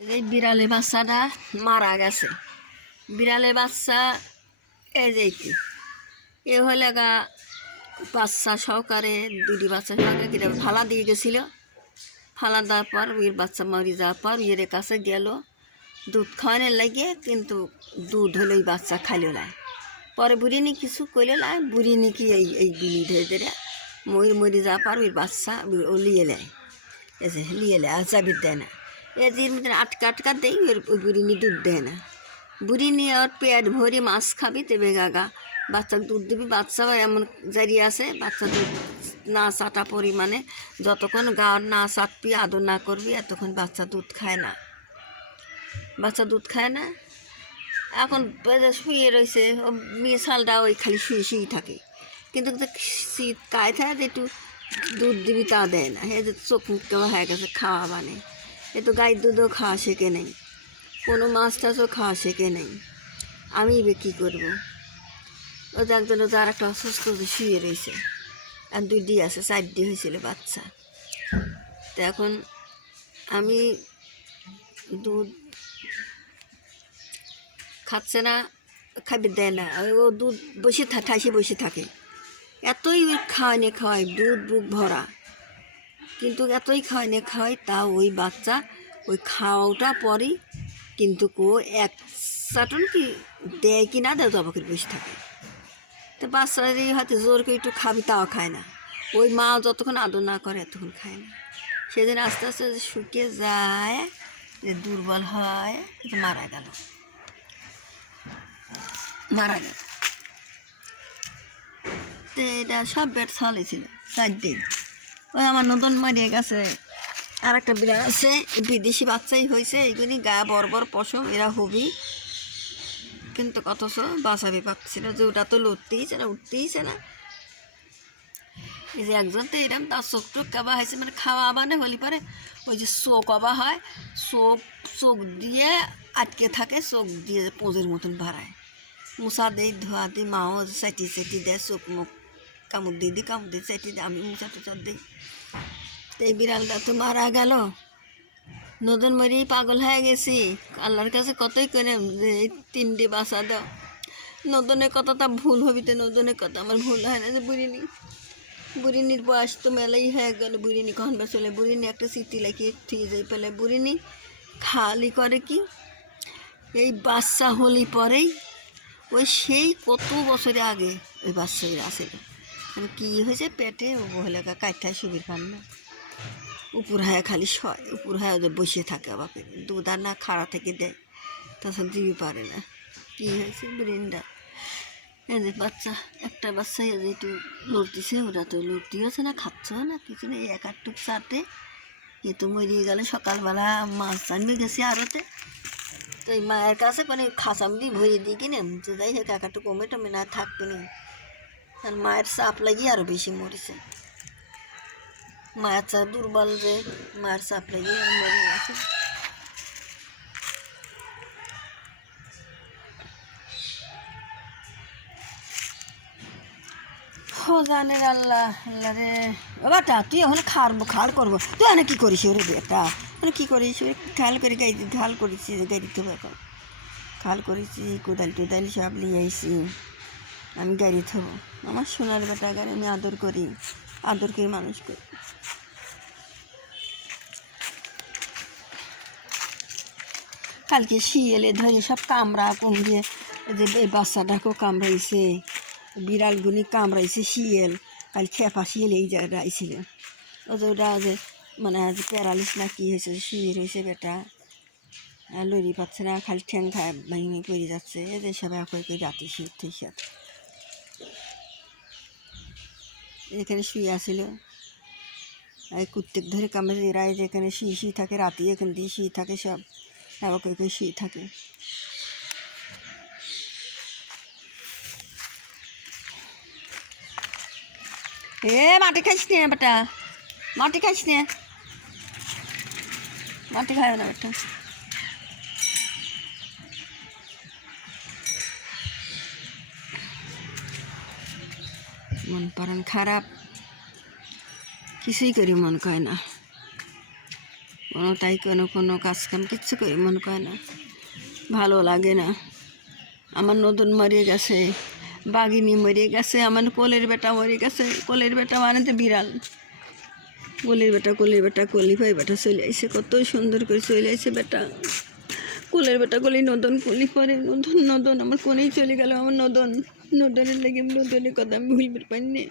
এই বিড়ালের বাচ্চাটা মারা গেছে। বিড়ালের বাচ্চা, এই যে এ হলে গা বাচ্চা সহকারে দুটি বাচ্চা সহকারে কিনা ফালা দিয়ে গেছিল। ফালা দেওয়ার পর ওই বাচ্চা মরি যাওয়ার পর ইয়ের কাছে গেল। দুধ খাওয়ানোর লাগে কিন্তু দুধ হলে ওই বাচ্চা খাইলো লাই পরে বুড়িনি কিছু কইলে লাই বুড়িনি কি এই এই বিলি ধরে ধরে ময়ূর মরি যাওয়ার পর ওই বাচ্চা ও লিয়ে নেয়। এসে লিয়ে নেয়, আর চাবি দেয় না। এ দিন আটকা আটকা দেই ওর ওই বুড়িনি দুধ দেয় না। বুড়িনি ওর পেট ভরে মাছ খাবি তেবে গাগা। বাচ্চা দুধ দিবি, বাচ্চা এমন জারি আছে, বাচ্চা দুধ না চাটা পরিমাণে। যতক্ষণ গাওয়ার না চাটবি আদর না করবি, এতক্ষণ বাচ্চা দুধ খায় না। বাচ্চা দুধ খায় না। এখন শুয়ে রয়েছে ও মেয়ে শালটা ওই খালি শুয়ে শুয়ে থাকে। কিন্তু শীত কায় থাকে একটু দুধ দিবি তা দেয় না। যে চোখ মুখ হয়ে গেছে, খাওয়া মানে। এ তো গায়ের দুধও খাওয়া শেখে নেই। কোনো মাছ টাছও খাওয়া শেখে নেই। আমি কী করব? ও তো একজন যার একটা অসুস্থ শুয়ে রয়েছে। আর দুইটি আছে চারটি হয়েছিল বাচ্চা। তো এখন আমি দুধ খাচ্ছে না খাবি দেয় না। ও দুধ বসে ঠাইসে বসে থাকে। এতই খাওয়াই নে খাওয়াই দুধ বুক ভরা। কিন্তু এতই খাওয়াই নে খাওয়াই তা ওই বাচ্চা ওই খাওয়াটা পরই কিন্তু কো এক চাটন কি দেয় কি না দেয় তবাকের বসে থাকে। তো বাচ্চারই হয়তো জোর করে একটু খাবি তাও খায় না। ওই মা যতক্ষণ আদর না করে এতক্ষণ খায় না। সেদিন আস্তে আস্তে শুকিয়ে যায় দুর্বল হয় তো মারা গেল। মারা গেল। তো এটা সব বেড চলেছিল চার দিন। ওই আমার নতুন মারিয়ে গেছে। আর একটা বিড়াল আছে বিদেশি বাচ্চাই হয়েছে এইগুলি গা বড় পশম, এরা হবি। কিন্তু অথচ বাঁচাবি পাচ্ছি না, যে ওটা তো লড়তেইছে না উঠতেইছে না। এই যে একজন তো এরকম তার চোখ টোক কাবা হয়েছে মানে খাওয়া মানে হলি পরে। ওই যে চোখ কবা হয়, চোখ চোখ দিয়ে আটকে থাকে, চোখ দিয়ে পোজের মতন বাড়ায়। মুসা দেই, ধোয়া দিই, মাও চাটি চাটি দেয়, চোখ মুখ কামড় দিয়ে দিই, কামড় দিয়ে চাটি দিই আমি মুসা টুচা দিই। এই বিড়ালটা তো মারা গেল। নতুন মরি পাগল হয়ে গেছি। আল্লাহর কাছে কতই করে যে এই তিনটি বাসা দাও। নতুনের কথাটা ভুল হবি তো, নতুনের কথা আমার ভুল হয় না যে বুড়িনি। বুড়িনির বয়স তো মেলাই হয়ে গেল। বুড়িনি কখন বা চলে? বুড়িনি একটা স্মৃতি লাগিয়ে ঠিক যাই পেলে। বুড়িনি খালি করে কি? এই বাচ্চা হলি পরেই ওই সেই কত বছরে আগে ওই বাচ্চাগুলো আসে মানে কী হয়েছে? পেটে ও হলে কাইঠায় সুবির পান না। উপর হায় খালি শয়, উপর হায় ওদের বসে থাকে বাপে। দুধ আর না খাড়া থেকে দেয়, তাছাড়া দিবি পারে না। কী হয়েছে ব্রেনটা? এদের বাচ্চা, একটা বাচ্চা এদের একটু লড়তিছে, ওরা তো লড়তিওছে না খাচ্ছেও না, কিছু নেই এক আটটুক চাটে এ তো মরিয়ে গেলে সকালবেলা মাছ আনবে গেছি আরতে। তো এই মায়ের কাছে মানে খাসামদি ভরিয়ে দিই কিনে তো যাই হোক এক একটু কমে টমে না থাকবে না আর মায়ের চাপ লাগিয়ে আরও বেশি মরেছে। দুর্বল যে মায়ের চাপ লাগিয়ে আর মরে গেছে ও জানের আল্লাহ আল্লাহ রে। বেটা, তুই এখন খার খাল করব। তুই এনে কী করিস ওরে বেটা? মানে কী করিস ওরে? খাল করে গাই খাল করেছি গাড়ি তো এখন। খাল করেছি, কোদাল টোদাল সব নিয়ে আইসি আমি গাড়ি থবো আমার সোনার বেটা গাড়ি আমি আদর করি। আদর করে মানুষ করি। কালকে শিয়ালে ধরে সব কামড়া কুমড়ে যে এই বাচ্চাটাকেও কামড়াইছে, বিড়ালগুলি কামড়াইছে শিয়াল। কাল খেপা শিয়াল এই জায়গায় আইছিল। ওটা যে মানে আজ প্যারালিস না কি হয়েছে শুয়ে রয়েছে বেটা। লড়ি পাচ্ছে না, খালি ঠ্যাং খায় ভেঙে পড়ে যাচ্ছে। এদের সব এক করে রাতে শীত থেকে। এখানে শুয়ে আসিল। এই কুত্তেক ধরে কামড়ে এরা এই যে এখানে শুয়ে শুয়ে থাকে, রাতে এখান দিয়ে শুয়ে থাকে সব এক করে শুয়ে থাকে। এ, মাটি খাইস নে বেটা, মাটি খাইস নে। মাটি খায় না বেটা। মন পারান খারাপ। কিছুই করি মন কয় না। কোনো তাই কোনো কোনো কাজ কাম কিচ্ছু করে মনে করে না। ভালো লাগে না। আমার নতুন মরে গেছে, বাঘিনী মরে গেছে, আমার কোলের বেটা মরে গেছে। কোলের বেটা মানে তো বিড়াল। কোলের বেটা কোলের বেটা, কলি ভাই বেটা চলে আইসে কত সুন্দর করে চলে আইসে বেটা। কোলের বেটা কলি নদন কলি পরে নদন নদন আমার কোনেই চলে গেল আমার নদন নদনের লেগে নদনের কথা আমি ভুলবার পাইনি